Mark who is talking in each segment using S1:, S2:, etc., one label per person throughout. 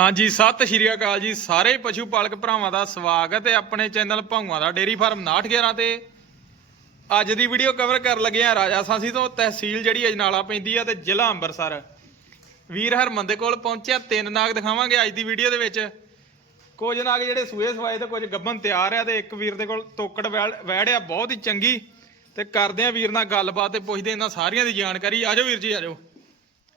S1: ਹਾਂਜੀ ਸਤਿ ਸ਼੍ਰੀ ਅਕਾਲ ਜੀ। ਸਾਰੇ ਪਸ਼ੂ ਪਾਲਕ ਭਰਾਵਾਂ ਦਾ ਸਵਾਗਤ ਹੈ ਆਪਣੇ ਚੈਨਲ ਭੰਗਵਾ ਦਾ ਡੇਰੀ ਫਾਰਮ 911 ਤੇ। ਅੱਜ ਦੀ ਵੀਡੀਓ ਕਵਰ ਕਰਨ ਲੱਗੇ ਆ ਰਾਜਾ ਸਾਸੀ ਤੋਂ। ਤਹਿਸੀਲ ਜਿਹੜੀ ਅਜਨਾਲਾ ਪੈਂਦੀ ਆ ਤੇ ਜ਼ਿਲ੍ਹਾ ਅੰਮ੍ਰਿਤਸਰ। ਵੀਰ ਹਰਮਨ ਦੇ ਕੋਲ ਪਹੁੰਚਿਆ ਤਿੰਨ ਨਾਗ ਦਿਖਾਵਾਂਗੇ ਅੱਜ ਦੀ ਵੀਡੀਓ ਦੇ ਵਿੱਚ। ਕੁਝ ਨਾਗ ਜਿਹੜੇ ਸੂਏ ਸਵਾਏ ਤੇ ਕੁਝ ਗੱਭਨ ਤਿਆਰ ਆ ਤੇ ਇੱਕ ਵੀਰ ਦੇ ਕੋਲ ਤੋਕੜ ਵੈੜ- ਵੈੜ ਆ ਬਹੁਤ ਹੀ ਚੰਗੀ। ਤੇ ਕਰਦੇ ਆ ਵੀਰ ਨਾਲ ਗੱਲਬਾਤ ਤੇ ਪੁੱਛਦੇ ਇਹਨਾਂ ਸਾਰੀਆਂ ਦੀ ਜਾਣਕਾਰੀ। ਆਜੋ ਵੀਰ ਜੀ ਆਜੋ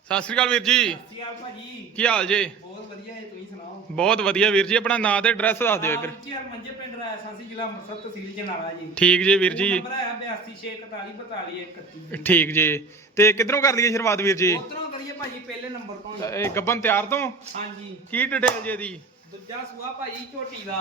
S1: ਸਤਿ ਸ਼੍ਰੀ ਅਕਾਲ ਵੀਰ ਜੀ।
S2: ਸਤਿ ਸ਼੍ਰੀ ਅਕਾਲ ਭਾਜੀ।
S1: ਕੀ ਹਾਲ ਜੇ?
S2: ਵਧੀਆ ਹੈ ਤੁਸੀਂ ਸੁਣਾਓ?
S1: ਬਹੁਤ ਵਧੀਆ ਵੀਰ ਜੀ ਆਪਣਾ ਨਾਂ ਤੇ ਐਡਰੈਸ ਦੱਸ ਦਿਓ ਇੱਕ
S2: ਯਾਰ ਮੰਜੇ ਪਿੰਡ ਰਾਇਆ ਸਾਸੀ ਜ਼ਿਲ੍ਹਾ ਅੰਮ੍ਰਿਤਸਰ ਤਹਿਸੀਲ ਜਨਾਲਾ ਜੀ।
S1: ਠੀਕ ਜੀ ਵੀਰ ਜੀ।
S2: ਨੰਬਰ ਹੈ 8264424131
S1: ਠੀਕ ਜੀ। ਤੇ ਕਿੱਧਰੋਂ ਕਰ ਲਈਏ ਸ਼ੁਰੂਆਤ ਵੀਰ ਜੀ?
S2: ਉਧਰੋਂ ਕਰੀਏ ਭਾਜੀ ਪਹਿਲੇ ਨੰਬਰ ਤੋਂ ਹੀ।
S1: ਇਹ ਗੱਬਨ ਤਿਆਰ ਤੋਂ?
S2: ਹਾਂਜੀ।
S1: ਕੀ ਡਿਟੇਲ ਜੀ ਇਹਦੀ?
S2: ਦੂਜਾ ਸੂਆ ਭਾਜੀ ਝੋਟੀ ਦਾ।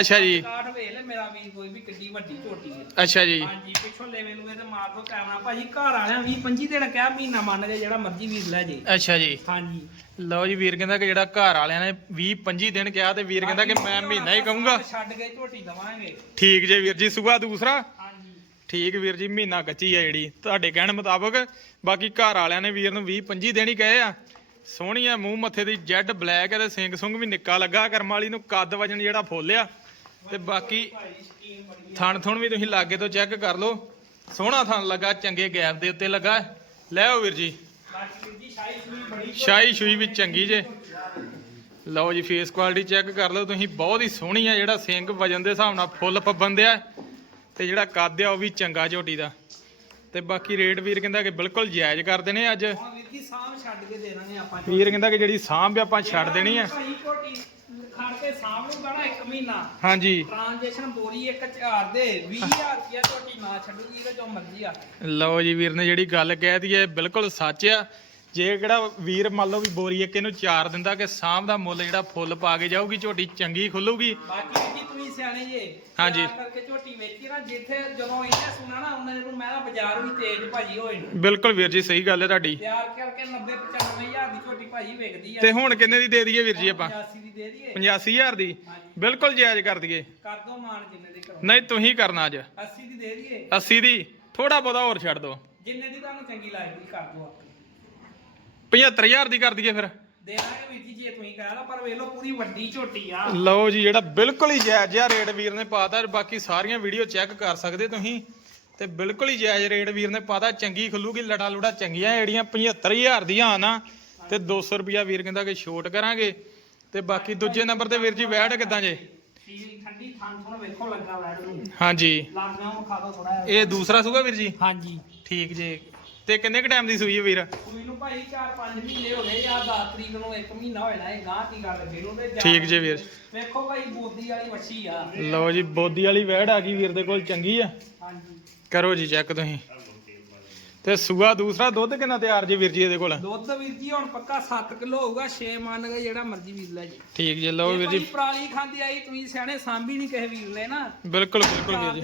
S1: ਅੱਛਾ ਜੀ।
S2: ਕਾਠ ਵੇਖ ਲੈ ਮੇਰਾ ਵੀ ਕੋਈ ਵੀ ਕਿੱਡੀ ਵੱਡੀ ਝੋਟੀ ਹੈ।
S1: ਅੱਛਾ ਜੀ।
S2: ਹਾਂਜੀ ਪਿੱਛੋਂ ਲੈਵੇ ਲੂਵੇ ਤੇ ਮਾਰ ਦੋ ਕੈਮਰਾ। ਭਾਜੀ ਘਰ ਵਾਲਿਆਂ 20 25 ਦਿਨ ਕਿਹਾ ਮਹੀਨਾ ਮੰਨ ਕੇ ਜਿਹੜਾ ਮਰਜ਼ੀ ਵੀਰ ਲੈ ਜੇ।
S1: ਅੱਛਾ ਜੀ।
S2: ਹਾਂਜੀ।
S1: ਲਓ ਜੀ ਵੀਰ ਕਹਿੰਦਾ ਕਿ ਜਿਹੜਾ ਘਰ ਵਾਲਿਆਂ ਨੇ 20 25 ਦਿਨ ਕਿਹਾ ਤੇ ਵੀਰ ਕਹਿੰਦਾ ਕਿ ਮੈਂ ਮਹੀਨਾ ਹੀ ਕਹੂੰਗਾ।
S2: ਛੱਡ ਕੇ ਝੋਟੀ ਦਵਾਂਗੇ।
S1: ਠੀਕ ਜੇ ਵੀਰ ਜੀ ਸੁਬਾ ਦੂਸਰਾ।
S2: ਹਾਂਜੀ।
S1: ਠੀਕ ਵੀਰ ਜੀ ਮਹੀਨਾ ਕੱਚੀ ਆ ਜਿਹੜੀ। ਤੁਹਾਡੇ ਕਹਿਣ ਮੁਤਾਬਕ ਬਾਕੀ ਘਰ ਵਾਲਿਆਂ ਨੇ ਵੀਰ ਨੂੰ 20 25 ਦਿਨ ਹੀ ਕਹੇ ਆ। ਸੋਹਣੀ ਆ, ਮੂੰਹ ਮੱਥੇ ਦੀ ਜੈਡ ਬਲੈਕ ਹੈ ਤੇ ਸਿੰਘ ਸੁੰਗ ਵੀ ਨਿੱਕਾ ਲੱਗਾ ਕਰਮ ਵਾਲੀ ਨੂੰ ਕੱਦ ਵਜਨ ਜਿਹੜਾ ਫੋਲਿਆ। ਤੇ ਬਾਕੀ
S2: ਭਾਜੀ
S1: ਥਣ ਥੁਣ ਵੀ ਤੁਸੀਂ ਲਾਗੇ ਤੋਂ ਚੈੱਕ ਕਰ ਲਓ। ਸੋਹਣਾ ਥਣ ਲੱਗਾ, ਚੰਗੇ ਗੈਪ ਦੇ ਉੱਤੇ ਲੱਗਾ। ਲੈ ਵੀਰ ਜੀ।
S2: ਬਾਕੀ ਵੀਰ ਸੂਈ
S1: ਵੀ ਚੰਗੀ ਜੇ। ਲਓ ਜੀ ਫੇਸ ਕੁਆਲਿਟੀ ਚੈੱਕ ਕਰ ਲਓ ਤੁਸੀਂ। ਬਹੁਤ ਹੀ ਸੋਹਣੀ ਆ ਜਿਹੜਾ ਸਿੰਘ ਵਜਨ ਦੇ ਹਿਸਾਬ ਨਾਲ ਫੁੱਲ ਫੱਬਨ ਦਿਆ। ਤੇ ਜਿਹੜਾ ਕੱਦ ਆ, ਉਹ ਵੀ ਚੰਗਾ ਝੋਟੀ ਦਾ। ਤੇ ਬਾਕੀ ਰੇਟ ਵੀਰ ਕਹਿੰਦਾ ਕਿ ਬਿਲਕੁਲ ਜਾਇਜ਼ ਕਰ ਦੇਣੇ ਅੱਜ।
S2: ਵੀਰ ਜੀ ਸਾਂਭ ਛੱਡ ਕੇ ਦੇ ਦਾਂਗੇ ਆਪਾਂ
S1: ਵੀਰ ਕਹਿੰਦਾ ਕਿ ਜਿਹੜੀ ਸਾਂਭ ਆਪਾਂ ਛੱਡ ਦੇਣੀ ਆ।
S2: ਭਾਈ ਝੋਟੀ ਖੜ ਕੇ ਸਾਂਭ ਨੂੰ ਬਣਾ ਇੱਕ ਮਹੀਨਾ।
S1: ਹਾਂਜੀ।
S2: ਟ੍ਰਾਂਜੈਕਸ਼ਨ ਬੋਰੀ ਇੱਕ ਚਾਰ ਦੇ 20000 ਰੁਪਿਆ ਝੋਟੀ ਨਾ ਛੱਡੂਗੀ ਤੇ ਜੋ ਮਰਜ਼ੀ ਆ।
S1: ਲਓ ਜੀ ਵੀਰ ਨੇ ਜਿਹੜੀ ਗੱਲ ਕਹਿ ਦਈ ਹੈ ਬਿਲਕੁਲ ਸੱਚ ਆ। ਜੇ ਕਿਹੜਾ ਵੀਰ ਮੰਨ ਲਓ ਵੀ ਬੋਰੀ ਇੱਕ ਇਹਨੂੰ ਚਾਰ ਦਿੰਦਾ ਕਿ ਸਾਂਭ ਦਾ ਮੁੱਲ ਜਿਹੜਾ ਫੁੱਲ ਪਾ ਕੇ ਜਾਊਗੀ ਝੋਟੀ ਚੰਗੀ ਖੁੱਲੂਗੀ।
S2: ਬਾਕੀ ਜੀ ਤੁਸੀਂ ਸਿਆਣੇ ਜੇ
S1: ਹਾਂਜੀ।
S2: ਕਰਕੇ ਝੋਟੀ ਵੇਚੀ ਨਾ ਜਿੱਥੇ ਜਦੋਂ ਇਹਨੇ ਸੁਣਾ ਨਾ ਉਹਨਾਂ ਨੂੰ ਬਾਜ਼ਾਰ ਵੀ ਤੇਜ਼ ਭਾਜੀ ਹੋਏ ਨੇ।
S1: ਬਿਲਕੁਲ ਵੀਰ ਜੀ ਸਹੀ ਗੱਲ ਹੈ ਤੁਹਾਡੀ।
S2: ਤਿਆਰ ਕਰਕੇ 90 95000 ਦੀ ਝੋਟੀ ਭਾਜੀ ਵਿਕਦੀ ਆ।
S1: ਤੇ ਹੁਣ ਕਿੰਨੇ ਦੀ ਦੇ ਦਈਏ ਵੀਰ ਜੀ ਆਪਾਂ?
S2: 85 ਦੀ ਦੇ ਦਈਏ।
S1: 85000 ਦੀ?
S2: ਹਾਂਜੀ।
S1: ਬਿਲਕੁਲ ਜਾਇਜ਼ ਕਰ ਦਈਏ।
S2: ਕਰ ਦੋ ਮਾਨ ਜਿੰਨੇ ਦੀ ਕਰੋ।
S1: ਨਹੀਂ ਤੁਸੀਂ ਕਰਨਾ ਅੱਜ।
S2: 80 ਦੀ ਦੇ ਦਈਏ।
S1: 80 ਦੀ? ਥੋੜਾ ਬਹੁਤਾ ਹੋਰ ਛੱਡ ਦਿਓ।
S2: ਜਿੰਨੇ ਦੀ ਤੁਹਾਨੂੰ ਚੰਗੀ ਲੱਗਦੀ ਕਰ ਦੋ ਆਪੇ।
S1: 75000 ਦੀ ਕਰ ਦਈਏ ਫਿਰ।
S2: ਦੇ ਦਾਂਗੇ ਵੀਰ ਜੀ ਜੇ ਤੁਸੀਂ ਕਹਿ ਲਓ ਪਰ ਵੇਖ ਲਓ ਪੂਰੀ ਵੱਡੀ ਝੋਟੀ ਆ।
S1: ਲਓ ਜੀ ਜਿਹੜਾ ਬਿਲਕੁਲ ਹੀ ਜਾਇਜ਼ ਜਿਹਾ ਰੇਟ ਵੀਰ ਨੇ ਪਾਤਾ ਬਾਕੀ ਸਾਰੀਆਂ ਵੀਡੀਓ ਚੈੱਕ ਕਰ ਸਕਦੇ ਤੁਸੀਂ। ਤੇ ਬਿਲਕੁਲ ਹੀ ਜਾਇਜ਼ ਰੇਟ ਵੀਰ ਨੇ ਪਾਤਾ ਚੰਗੀ ਖੁੱਲੂਗੀ ਲੜਾ ਲੁੜਾ ਚੰਗੀਆਂ ਜਿਹੜੀਆਂ 75000 ਦੀਆਂ ਆ ਨਾ ਤੇ 200 ਰੁਪਿਆ ਵੀਰ ਕਹਿੰਦਾ ਕਿ ਛੋਟ ਕਰਾਂਗੇ। ਤੇ ਬਾਕੀ ਦੂਜੇ ਨੰਬਰ ਤੇ ਵੀਰ ਜੀ ਵੈਟ ਕਿਦਾਂ ਜੇ?
S2: ਠੀਕ ਠੰਡੀ ਥਾਂ ਥੋੜਾ ਵੇਖੋ ਲੱਗਾ ਵੈੜ ਨੂੰ
S1: ਹਾਂਜੀ।
S2: ਖਾ ਦੋ ਥੋੜਾ
S1: ਇਹ ਦੂਸਰਾ ਸੂਗਾ ਵੀਰ ਜੀ?
S2: ਹਾਂਜੀ।
S1: ਠੀਕ ਜੇ। ਤੇ ਕਿੰਨੇ ਕ ਟਾਈਮ ਦੀ ਸੂਈ ਹੈ ਵੀਰ?
S2: ਸੂਈ ਨੂੰ ਭਾਈ 4-5 ਮਹੀਨੇ ਹੋ ਗਏ ਆ 10 ਤਰੀਕ ਨੂੰ 1 ਮਹੀਨਾ ਹੋਇਆ ਇਹ ਗਾਂ ਦੀ ਗੱਲ ਫਿਰ ਉਹਦੇ ਜਾ-
S1: ਠੀਕ ਜੇ ਵੀਰ।
S2: ਵੇਖੋ ਭਾਈ ਬੋਦੀ ਵਾਲੀ ਵੱਛੀ ਆ।
S1: ਲਓ ਜੀ ਬੋਦੀ ਵਾਲੀ ਵੈੜ ਆ ਗਈ ਵੀਰ ਦੇ ਕੋਲ ਚੰਗੀ ਆ।
S2: ਹਾਂਜੀ।
S1: ਕਰੋ ਜੀ ਚੈੱਕ ਤੁਸੀਂ। ਤੇ ਸੂਆ ਦੂਸਰਾ ਦੁੱਧ ਕਿੰਨਾ ਤਿਆਰ ਜੇ ਵੀਰ ਜੀ ਇਹਦੇ ਕੋਲ?
S2: ਦੁੱਧ ਵੀਰ ਜੀ ਹੁਣ ਪੱਕਾ 7 ਕਿਲੋ ਹੋਊਗਾ 6 ਮੰਨ ਕੇ ਜਿਹੜਾ ਮਰਜ਼ੀ ਵੀਰ ਲੈ ਜੀ।
S1: ਠੀਕ ਜੇ ਲਓ ਵੀਰ
S2: ਜੇ। ਪਰਾਲੀ ਖਾਂਦੀ ਆਈ ਤੁਸੀਂ ਸਿਆਣੇ ਸਾਂਭੀ ਨਹੀਂ ਕਿਸੇ ਵੀਰ ਨੇ ਨਾ।
S1: ਬਿਲਕੁਲ ਬਿਲਕੁਲ ਵੀਰ ਜੀ।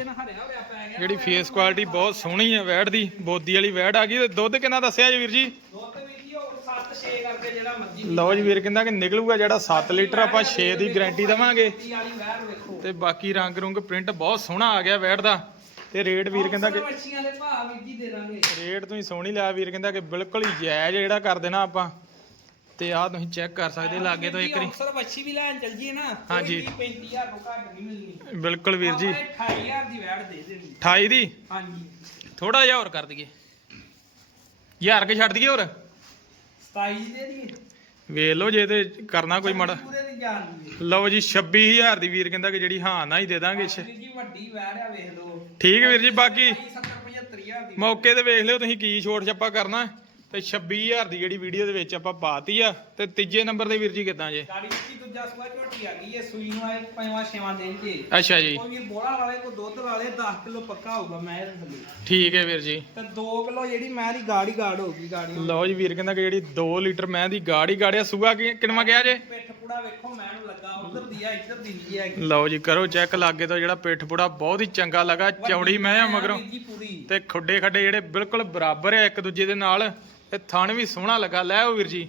S1: ਜਿਹੜੀ ਫੇਸ ਕੁਆਲਿਟੀ ਬਹੁਤ ਸੋਹਣੀ ਹੈ ਵੈੜ ਦੀ ਬੋਦੀ ਵਾਲੀ ਵੈੜ ਆ ਗਈ ਤੇ ਦੁੱਧ ਕਿੰਨਾ ਦੱਸਿਆ ਜੀ ਵੀਰ ਜੀ?
S2: ਦੁੱਧ ਵੀਰ ਜੀ ਹੋਰ 7-6 ਕਰਕੇ ਜਿਹੜਾ ਮਰਜ਼ੀ
S1: ਲਓ ਜੀ ਵੀਰ ਕਹਿੰਦਾ ਕਿ ਨਿਕਲੂਗਾ ਜਿਹੜਾ 7 ਲੀਟਰ ਆਪਾਂ 6 ਦੀ ਗਾਰੰਟੀ ਦਵਾਂਗੇ। ਤੇ ਬਾਕੀ ਰੰਗ ਰੁੰਗ ਪ੍ਰਿੰਟ ਬਹੁਤ ਸੋਹਣਾ ਆ ਗਿਆ ਵੈੜ ਦਾ। ਤੇ ਰੇਟ ਵੀਰ ਕਹਿੰਦਾ ਕਿ
S2: ਮੱਛੀਆਂ ਦੇ ਭਾਅ ਵੀਰ ਜੀ ਦੇ ਦਾਂਗੇ।
S1: ਰੇਟ ਤੁਸੀਂ ਸੋਹਣੀ ਲਿਆ ਵੀਰ ਕਹਿੰਦਾ ਕਿ ਬਿਲਕੁਲ ਹੀ ਜਾਇਜ਼ ਜਿਹੜਾ ਕਰ ਦੇਣਾ ਆਪਾਂ। ਤੇ ਆਹ ਤੁਸੀਂ ਚੈੱਕ ਕਰ ਸਕਦੇ ਲਾਗੇ ਤੋਂ ਇੱਕ ਵਾਰੀ।
S2: ਅਕਸਰ ਮੱਛੀ ਵੀ ਲੈਣ ਚੱਲ ਜੀਏ ਨਾ
S1: ਹਾਂਜੀ।
S2: 35000 ਤੋਂ ਘੱਟ ਨਹੀਂ ਮਿਲਣੀ।
S1: ਬਿਲਕੁਲ ਵੀਰ ਜੀ।
S2: ਆਪਾਂ 28000 ਦੀ ਵੈੜ ਦੇ ਦੇਣੀ।
S1: 28 ਦੀ?
S2: ਹਾਂਜੀ।
S1: ਥੋੜਾ ਜਿਹਾ ਹੋਰ ਕਰ ਦਈਏ। ਹਜ਼ਾਰ ਕੇ ਛੱਡ ਦਈਏ ਹੋਰ।
S2: 27 ਦੀ ਦੇ ਦਈਏ।
S1: ਵੇਖ ਲਓ ਜੇ ਤੇ ਕਰਨਾ ਕੋਈ ਮਾੜਾ।
S2: ਪੂਰੇ ਦੀ ਜਾਨ ਦੀ
S1: ਲਓ ਜੀ 26000 ਦੀ ਵੀਰ ਕਹਿੰਦਾ ਕਿ ਜਿਹੜੀ ਹਾਂ ਨਾ ਹੀ ਦੇ ਦਾਂਗੇ। ਛ-
S2: ਵੀਰ ਜੀ ਵੱਡੀ ਵੈੜ ਆ ਵੇਖ ਲਓ।
S1: ਠੀਕ ਵੀਰ ਜੀ ਬਾਕੀ
S2: 70 75000 ਦੀ।
S1: ਮੌਕੇ ਤੇ ਵੇਖ ਲਿਓ ਤੁਸੀਂ ਕੀ ਛੋਟ ਛੱਪਾ ਕਰਨਾ। ਤੇ 26000 ਦੀ ਜਿਹੜੀ ਵੀਡੀਓ ਦੇ ਵਿੱਚ ਆਪਾਂ ਪਾਤੀ ਆ ਤੇ ਤੀਜੇ ਨੰਬਰ ਤੇ ਵੀਰ ਜੀ ਕਿਦਾਂ ਜੇ?
S2: ਗਾੜੀ ਦੀ ਦੂਜਾ ਸੂਆ ਝੋਟੀ ਆ ਗਈ ਹੈ ਸੂਈ ਨੂੰ ਆਏ ਪੰਜਵਾਂ ਛੇਵਾਂ ਦਿਨ ਚ।
S1: ਅੱਛਾ ਜੀ।
S2: ਕੋਈ ਵੀ ਬੋਲਾ ਵਾਲੇ ਕੋ ਦੁੱਧ ਵਾਲੇ 10 ਕਿਲੋ ਪੱਕਾ ਹੋਊਗਾ ਮੈਂ ਇਹਦੇ ਥੱਲੇ।
S1: ਠੀਕ ਹੈ ਵੀਰ ਜੀ।
S2: ਤੇ 2 ਕਿਲੋ ਜਿਹੜੀ ਮੈਂ ਦੀ ਗਾੜੀ ਗਾੜ ਹੋਊਗੀ ਗਾੜੀ
S1: ਲਓ ਜੀ ਵੀਰ ਕਹਿੰਦਾ ਕਿ ਜਿਹੜੀ 2 ਲੀਟਰ ਮੈਂ ਦੀ ਗਾੜੀ ਗਾੜਿਆ ਸੂਆ ਕਿ- ਕਿੰਨਵਾਂ ਗਿਆ ਜੇ?
S2: ਪਿੱਠ ਪੂੜਾ ਵੇਖੋ ਮੈਂ ਨੂੰ ਲੱਗਾ ਉਧਰ ਦੀ ਆ ਇੱਧਰ ਦੀ ਨਹੀਂ ਆ
S1: ਲਓ ਜੀ ਕਰੋ ਚੈੱਕ ਲਾਗੇ ਤੋਂ ਜਿਹੜਾ ਪਿੱਠ ਪੁੜਾ ਬਹੁਤ ਹੀ ਚੰਗਾ ਲੱਗਾ ਚੌੜੀ ਮੈਂ ਆ ਮਗਰੋਂ।
S2: ਵੀਰ ਜੀ ਪੂਰੀ।
S1: ਤੇ ਖੁੱਡੇ ਖੱਡੇ ਜਿਹੜੇ ਬਿਲਕੁਲ ਬਰਾਬਰ ਆ ਇੱਕ ਦੂਜੇ ਦੇ ਨਾਲ ਤੇ ਥਣ ਵੀ ਸੋਹਣਾ ਲੱਗਾ। ਲੈ ਆਓ ਵੀਰ ਜੀ।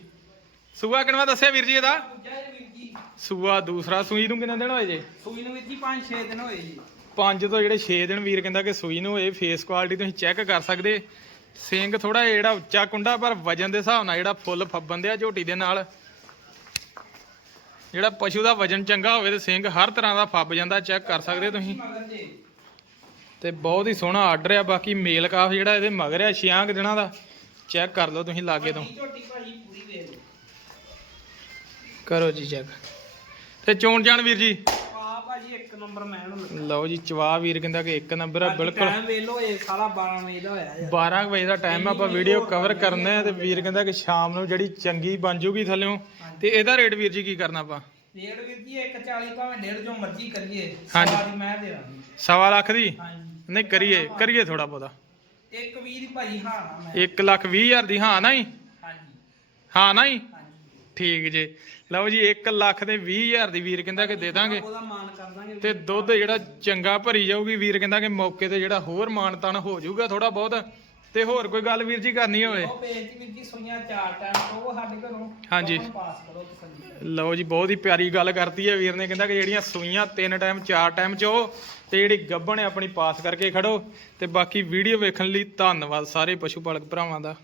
S1: ਸੂਆ ਕਿੰਨਵਾਂ ਦੱਸਿਆ ਵੀਰ ਜੀ ਇਹਦਾ? ਸੂਆ ਦੂਸਰਾ ਸੂਈ ਨੂੰ ਕਿੰਨੇ ਦਿਨ ਹੋਏ ਜੇ?
S2: ਸੂਈ ਨੂੰ ਵੀਰ ਜੀ 5-6 ਦਿਨ ਹੋਏ ਜੀ।
S1: ਪੰਜ ਤੋਂ ਜਿਹੜੇ 6 ਦਿਨ ਵੀਰ ਕਹਿੰਦਾ ਕਿ ਸੂਈ ਨੂੰ ਇਹ ਫੇਸ ਕੁਆਲਿਟੀ ਤੁਸੀਂ ਚੈੱਕ ਕਰ ਸਕਦੇ। ਸਿੰਗ ਥੋੜਾ ਜਿਹੜਾ ਉੱਚਾ ਕੁੰਡਾ ਪਰ ਵਜਨ ਦੇ ਹਿਸਾਬ ਨਾਲ ਜਿਹੜਾ ਫੁੱਲ ਫੱਬਨ ਦਿਆ ਝੋਟੀ ਦੇ ਨਾਲ। ਜਿਹੜਾ ਪਸ਼ੂ ਦਾ ਵਜਨ ਚੰਗਾ ਹੋਵੇ ਤੇ ਸਿੰਘ ਹਰ ਤਰ੍ਹਾਂ ਦਾ ਫੱਬ ਜਾਂਦਾ ਚੈੱਕ ਕਰ ਸਕਦੇ ਤੁਸੀਂ।
S2: ਮਗਰ
S1: ਤੇ ਬਹੁਤ ਹੀ ਸੋਹਣਾ ਆਰਡਰ ਆ, ਬਾਕੀ ਮੇਲ ਕਾਫ ਜਿਹੜਾ ਇਹਦੇ ਮਗਰ ਆ ਛਿਆਂ ਦਿਨਾਂ ਦਾ। ਚੈੱਕ ਕਰ ਲਓ ਤੁਸੀਂ ਲਾਗੇ ਤੋਂ। ਕਰੋ ਜੀ ਚੈੱਕ ਤੇ ਚੋਣ ਜਾਣ ਵੀਰ ਜੀ।
S2: ਇੱਕ ਨੰਬਰ ਮੈਂ ਨੂੰ ਲੱਗਾ।
S1: ਲਓ ਜੀ ਚਵਾ ਵੀਰ ਕਹਿੰਦਾ ਕਿ ਇੱਕ ਨੰਬਰ ਆ ਬਿਲਕੁਲ।
S2: ਟਾਈਮ ਵੇਖ ਲਓ ਇਹ ਸਾਲਾ 12 ਵਜੇ ਦਾ ਹੋਇਆ ਯਾਰ।
S1: 12 ਕੁ ਵਜੇ ਦਾ ਟਾਈਮ ਆਪਾਂ ਵੀਡੀਓ ਕਵਰ ਕਰਨਾ ਹੈ ਤੇ ਵੀਰ ਕਹਿੰਦਾ ਕਿ ਸ਼ਾਮ ਨੂੰ ਜਿਹੜੀ ਚੰਗੀ ਬਣ ਜੂਗੀ ਥੱਲਿਓਂ। ਤੇ ਇਹਦਾ ਰੇਟ ਵੀਰ ਜੀ ਕੀ ਕਰਨਾ ਆਪਾਂ?
S2: ਡੇਢ ਵੀਰ ਜੀ 140 ਭਾਵੇਂ ਡੇਢ ਜੋ ਮਰਜ਼ੀ ਕਰੀਏ।
S1: ਹਾਂਜੀ।
S2: ਸਵਾ ਦੀ ਮੈਂ ਦੇ ਦਾਂਗੀ।
S1: ਸਵਾ ਲੱਖ ਦੀ?
S2: ਹਾਂਜੀ।
S1: ਨਹੀਂ ਕਰੀਏ ਕਰੀਏ ਥੋੜਾ ਬਹੁਤਾ।
S2: ਇੱਕ ਵੀਰ ਭਾਜੀ ਹਾਂ ਨਾ ਮੈਂ।
S1: 1 ਲੱਖ 20 ਹਜ਼ਾਰ ਦੀ ਹਾਂ ਨਹੀਂ?
S2: ਹਾਂਜੀ।
S1: ਹਾਂ
S2: ਹਾਂਜੀ
S1: ਠੀਕ ਜੇ। ਲਓ ਜੀ 1 ਲੱਖ ਦੇ 20 ਹਜ਼ਾਰ ਦੀ ਵੀਰ ਕਹਿੰਦਾ ਕਿ ਦੇ ਦਾਂਗੇ।
S2: ਉਹਦਾ ਮਾਨ ਕਰ ਦਾਂਗੇ।
S1: ਤੇ ਦੁੱਧ ਜਿਹੜਾ ਚੰਗਾ ਭਰੀ ਜਾਊਗੀ ਵੀਰ ਕਹਿੰਦਾ ਕਿ ਮੌਕੇ ਤੇ ਜਿਹੜਾ ਹੋਰ ਮਾਣ ਤਾਣ ਹੋ ਜਾਊਗਾ ਥੋੜਾ ਬਹੁਤ। ਤੇ ਹੋਰ ਕੋਈ ਗੱਲ ਵੀਰ ਜੀ ਕਰਨੀ ਹੋਵੇ?
S2: ਉਹ ਪੇਜ ਦੀ ਵੀਰ ਜੀ ਸੋਈਆਂ ਚਾਰ ਟਾਈਮ ਉਹ ਸਾਡੇ ਘਰੋਂ
S1: ਹਾਂਜੀ।
S2: ਪਾਸ ਕਰੋ
S1: ਲਓ ਜੀ ਬਹੁਤ ਹੀ ਪਿਆਰੀ ਗੱਲ ਕਰਤੀ ਹੈ ਵੀਰ ਨੇ। ਕਹਿੰਦਾ ਕਿ ਜਿਹੜੀਆਂ ਸੂਈਆਂ ਤਿੰਨ ਟਾਈਮ ਚਾਰ ਟਾਈਮ ਚ ਉਹ ਤੇ ਜਿਹੜੀ ਗੱਭਣ ਹੈ ਆਪਣੀ ਪਾਸ ਕਰਕੇ ਖੜੋ। ਤੇ ਬਾਕੀ ਵੀਡੀਓ ਵੇਖਣ ਲਈ ਧੰਨਵਾਦ ਸਾਰੇ ਪਸ਼ੂ ਪਾਲਕ ਭਰਾਵਾਂ ਦਾ।